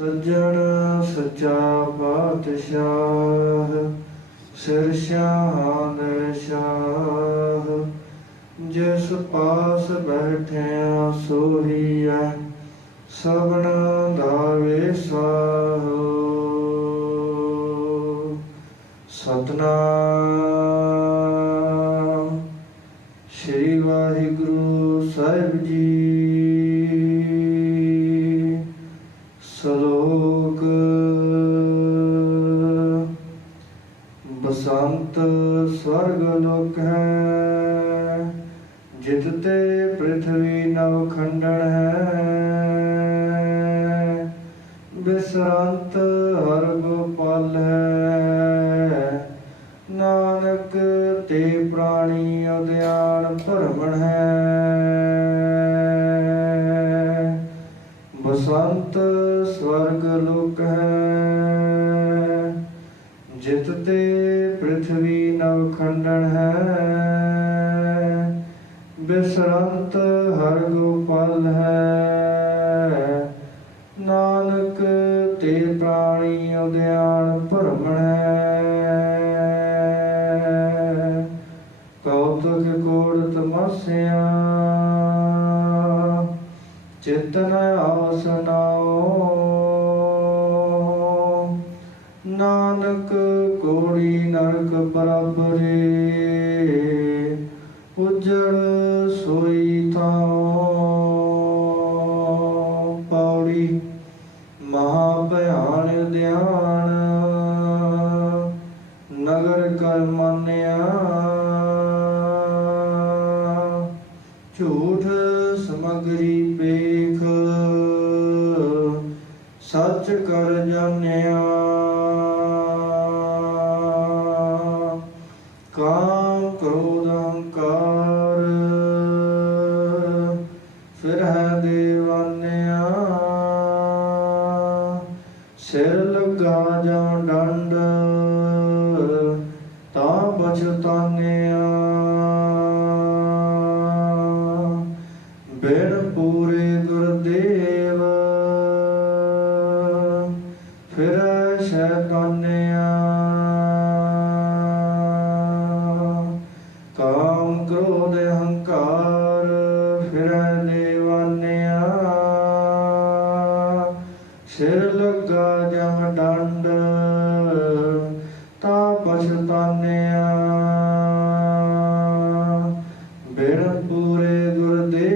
ਸੱਜਣ ਸੱਚਾ ਪਾਤਸ਼ਾਹ, ਸਿਰ ਸ਼ਾਨ ਸ਼ਾਹ। ਜਿਸ ਪਾਸ ਬੈਠਿਆ ਸੋਹੀਐ, ਸਭਨਾ ਦਾ ਵਿਸਾਹੋ। ਸਤਨਾਮ। ਸ੍ਰੀ ਵਾਹਿਗੁਰੂ ਸਾਹਿਬ ਜੀ। ਸ਼ਲੋਕ ਬਸੰਤ ਸਵਰਗ ਲੋਕ ਹੈ, ਜਿਤ ਤੇ ਪ੍ਰithvi ਨਵ ਖੰਡਨ ਹੈ। ਬਿਸਰੰਤ ਹਰ ਗੋਪਾਲ ਹੈ, ਨਾਨਕ ਤੇ ਪ੍ਰਾਣੀ ਉਦਿਆਨ ਭਰਮਣ ਹੈ। ਬਸੰਤ ਸਵਰਗ ਲੋਕ ਹੈ। ਜਿਤ ਤੇ ਪ੍ਰithvi ਨਵ ਖੰਡਨ ਹੈ। ਬਿਸਰੰਤ ਹਰ ਗੋਪਾਲ ਹੈ। ਨਾਨਕ ਤੇ ਪ੍ਰਾਣੀ ਉਦਿਆਨ ਭਰਮਣ ਹੈ। ਕੌਤਕ ਕੋੜ ਤਮਸਿਆ ਚਿਤਨ ਆਸਨਾਓ। ਨਾਨਕ ਕੋੜੀ ਨਰਕ ਬਰਾਬਰੇ, ਉਜੜ ਸੋਈ ਥਾਉ। ਪੌੜੀ ਮਹਾ ਭਿਆਨ ਧਿਆਨ, ਨਗਰ ਕਰ ਮੰਨਿਆ। ਝੂਠ ਸਮਗਰੀ ਪੇ ਸੱਚ ਕਰ ਜਾਣਿਆ ਕਾਮ ਕ੍ਰੋਧ ਅਹੰਕਾਰ। ਫਿਰ ਹੈ ਦੇਵਾਨਿਆ। ਸਿਰ ਲਗਾ ਜਾਂ ਡੰਡ, ਤਾਂ ਬਚਤਾਨਿਆ ਬਿਨ ਪੂ ਫਿਰ ਸ਼ੈਤਾਨਿਆ ਕਾਮ ਕ੍ਰੋਧ ਅਹੰਕਾਰ ਫਿਰ ਦੇਵਾਨਿਆ ਸਿਰ ਲੱਗਾ ਜਮ ਡੰਡ ਤਾ ਪਛਤਾਨਿਆ। ਬਿਨ ਪੂਰੇ ਗੁਰਦੇ